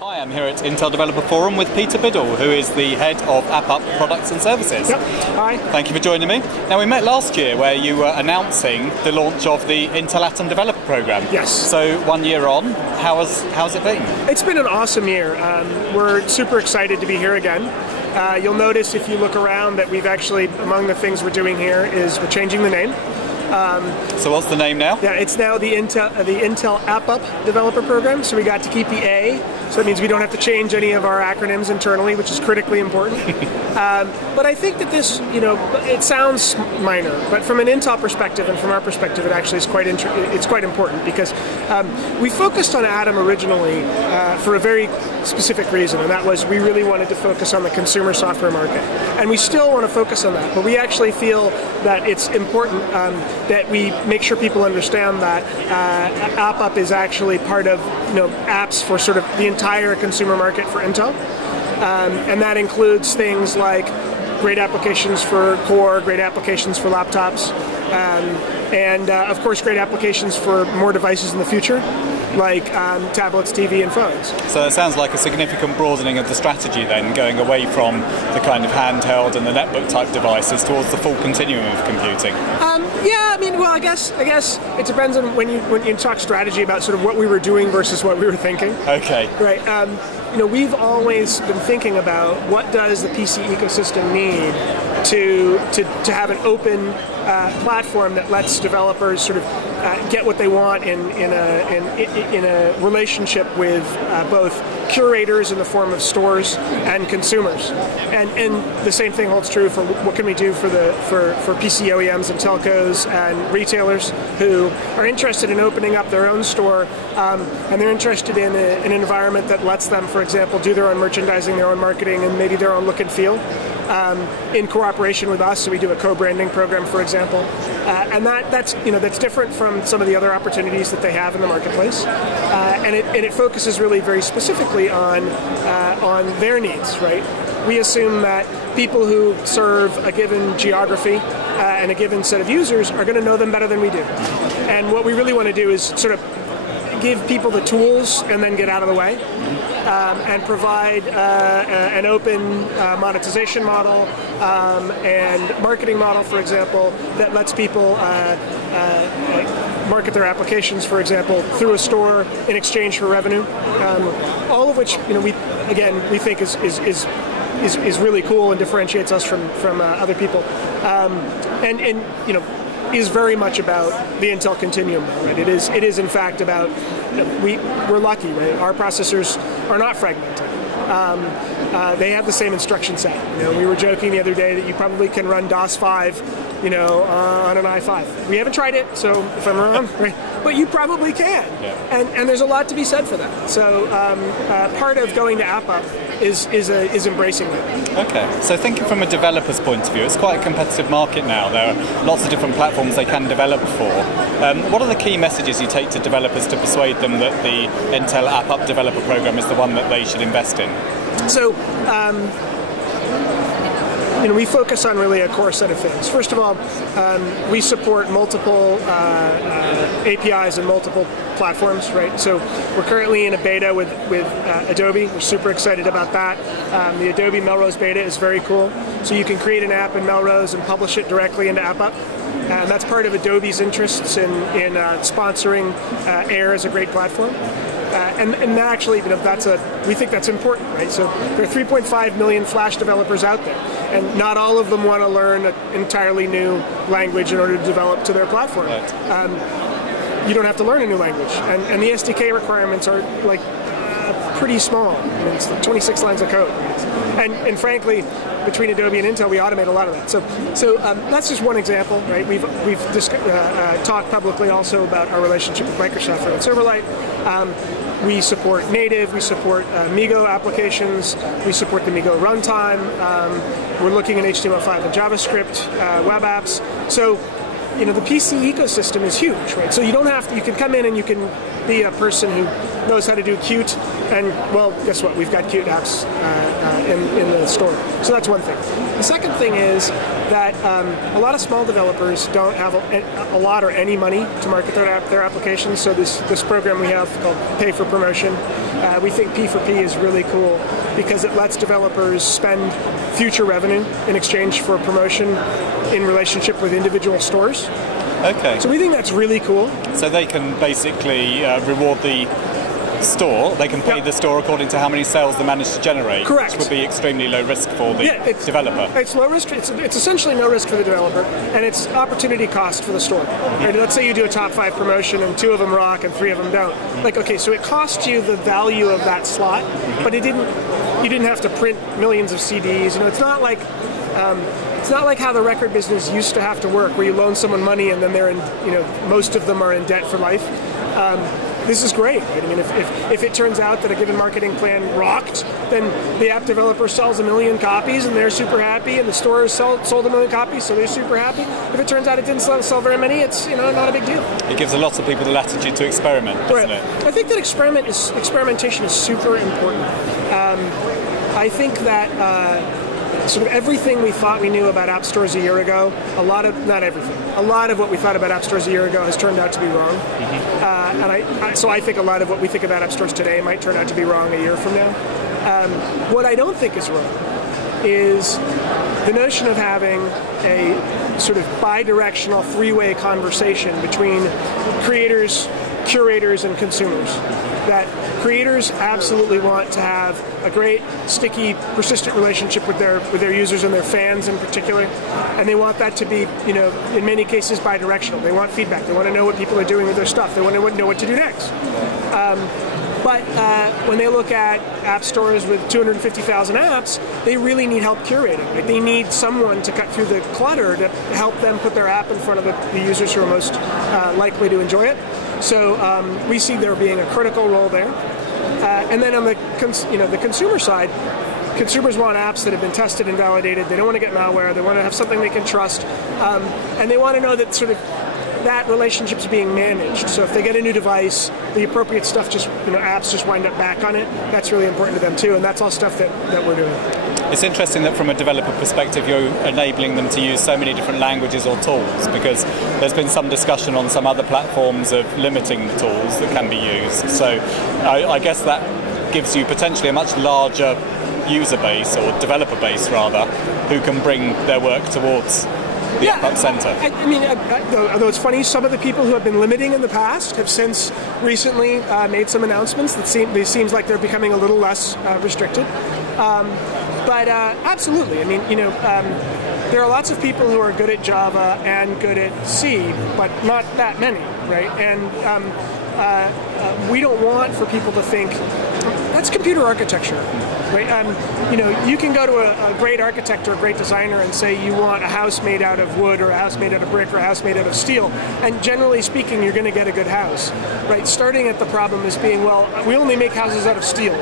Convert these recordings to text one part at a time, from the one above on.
Hi, I'm here at Intel Developer Forum with Peter Biddle, who is the head of AppUp Products and Services. Yep. Hi. Thank you for joining me. Now, we met last year where you were announcing the launch of the Intel Atom Developer Program. Yes. So 1 year on, how's it been? It's been an awesome year. We're super excited to be here again. You'll notice if you look around that we've actually, among the things we're doing here is we're changing the name. So what's the name now? Yeah, it's now the Intel AppUp Developer Program, so we got to keep the A, so that means we don't have to change any of our acronyms internally, which is critically important. But I think that this, it sounds minor, but from an Intel perspective and from our perspective, it actually is quite important because we focused on Atom originally for a very specific reason, and that was we really wanted to focus on the consumer software market. And we still want to focus on that, but we actually feel that it's important that we make sure people understand that AppUp is actually part of apps for sort of the entire consumer market for Intel, and that includes things like great applications for Core, great applications for laptops, and of course great applications for more devices in the future, like tablets, TV, and phones. So it sounds like a significant broadening of the strategy then, going away from the kind of handheld and the netbook type devices towards the full continuum of computing. Yeah, I guess it depends on when you talk strategy about sort of what we were doing versus what we were thinking. Okay. Right. We've always been thinking about what does the PC ecosystem need to have an open platform that lets developers sort of get what they want in a relationship with both curators in the form of stores and consumers, and the same thing holds true for what can we do for PC OEMs and telcos and retailers who are interested in opening up their own store, and they're interested in an environment that lets them, for example, do their own merchandising, their own marketing, and maybe their own look and feel. In cooperation with us, so we do a co-branding program, for example, and that's different from some of the other opportunities that they have in the marketplace, and it focuses really very specifically on their needs. Right? We assume that people who serve a given geography and a given set of users are going to know them better than we do, and what we really want to do is sort of give people the tools and then get out of the way, and provide an open monetization model and marketing model, for example, that lets people market their applications, for example, through a store in exchange for revenue. All of which, we think is really cool and differentiates us from other people, and is very much about the Intel Continuum. Right? It is in fact about we're lucky. Right? Our processors are not fragmented. They have the same instruction set. We were joking the other day that you probably can run DOS 5, on an i5. We haven't tried it, so if I'm wrong, right? But you probably can. Yeah. And there's a lot to be said for that. So part of going to AppUp is embracing it. Okay, so thinking from a developer's point of view, it's quite a competitive market now. There are lots of different platforms they can develop for. What are the key messages you take to developers to persuade them that the Intel AppUp Developer Program is the one that they should invest in? So, we focus on really a core set of things. First of all, we support multiple APIs and multiple platforms, right? So we're currently in a beta with Adobe. We're super excited about that. The Adobe Melrose beta is very cool. So you can create an app in Melrose and publish it directly into AppUp. And that's part of Adobe's interests in sponsoring Air as a great platform. And actually, we think that's important, right? So there are 3.5 million Flash developers out there, and not all of them want to learn an entirely new language in order to develop to their platform. Right. You don't have to learn a new language, and the SDK requirements are pretty small. It's like 26 lines of code, and frankly, between Adobe and Intel, we automate a lot of that. So that's just one example, right? We've talked publicly also about our relationship with Microsoft and Silverlight. We support native, we support MeeGo applications, we support the MeeGo runtime. We're looking at HTML5 and JavaScript web apps. So the PC ecosystem is huge, right? So you don't have to. You can come in and you can be a person who knows how to do Qt, and well, guess what? We've got Qt apps in the store. So that's one thing. The second thing is that a lot of small developers don't have a lot or any money to market their applications. So this program we have called Pay for Promotion, we think P4P is really cool because it lets developers spend future revenue in exchange for promotion in relationship with individual stores. Okay. So we think that's really cool. So they can basically reward the store, they can pay the store according to how many sales they manage to generate. Correct. Which would be extremely low risk for the developer. It's low risk, it's essentially no risk for the developer, and it's opportunity cost for the store. Right? Let's say you do a top 5 promotion and 2 of them rock and 3 of them don't. Like, okay, so it cost you the value of that slot, but you didn't have to print millions of CDs. You know, it's not like how the record business used to have to work, where you loan someone money and then they're in, most of them are in debt for life. This is great. Right? I mean, if it turns out that a given marketing plan rocked, then the app developer sells 1 million copies and they're super happy, and the store sold 1 million copies, so they're super happy. If it turns out it didn't sell very many, it's not a big deal. It gives a lot of people the latitude to experiment, doesn't it? I think that experimentation is super important. I think that sort of everything we thought we knew about app stores a year ago, not everything, a lot of what we thought about app stores a year ago has turned out to be wrong. So I think a lot of what we think about app stores today might turn out to be wrong a year from now. What I don't think is wrong is the notion of having a sort of bi-directional, 3-way conversation between creators, curators, and consumers. That creators absolutely want to have a great, sticky, persistent relationship with their users and their fans in particular, and they want that to be, in many cases, bi-directional. They want feedback. They want to know what people are doing with their stuff. They want to know what to do next. But when they look at app stores with 250,000 apps, they really need help curating. Right? They need someone to cut through the clutter to help them put their app in front of the users who are most likely to enjoy it. So we see there being a critical role there. And then on the consumer side, consumers want apps that have been tested and validated. They don't want to get malware. They want to have something they can trust, and they want to know that sort of that relationship's being managed. So if they get a new device, the appropriate stuff apps just wind up back on it. That's really important to them too, and that's all stuff that we're doing. It's interesting that from a developer perspective you're enabling them to use so many different languages or tools, because there's been some discussion on some other platforms of limiting the tools that can be used. So I guess that gives you potentially a much larger user base, or developer base rather, who can bring their work towards the app center. I mean, although it's funny, some of the people who have been limiting in the past have since recently made some announcements that seems like they're becoming a little less restricted. But absolutely, I mean, there are lots of people who are good at Java and good at C, but not that many, right? And we don't want for people to think that's computer architecture, right? You can go to a great architect or a great designer and say you want a house made out of wood, or a house made out of brick, or a house made out of steel, and generally speaking, you're going to get a good house, right? Starting at the problem as being, well, we only make houses out of steel,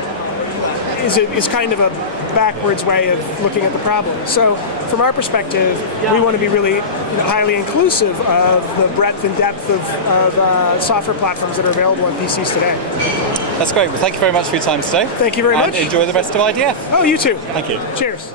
is kind of a backwards way of looking at the problem. So from our perspective, we want to be really highly inclusive of the breadth and depth of software platforms that are available on PCs today. That's great. Well, thank you very much for your time today. Thank you very much. And enjoy the rest of IDF. Oh, you too. Thank you. Cheers.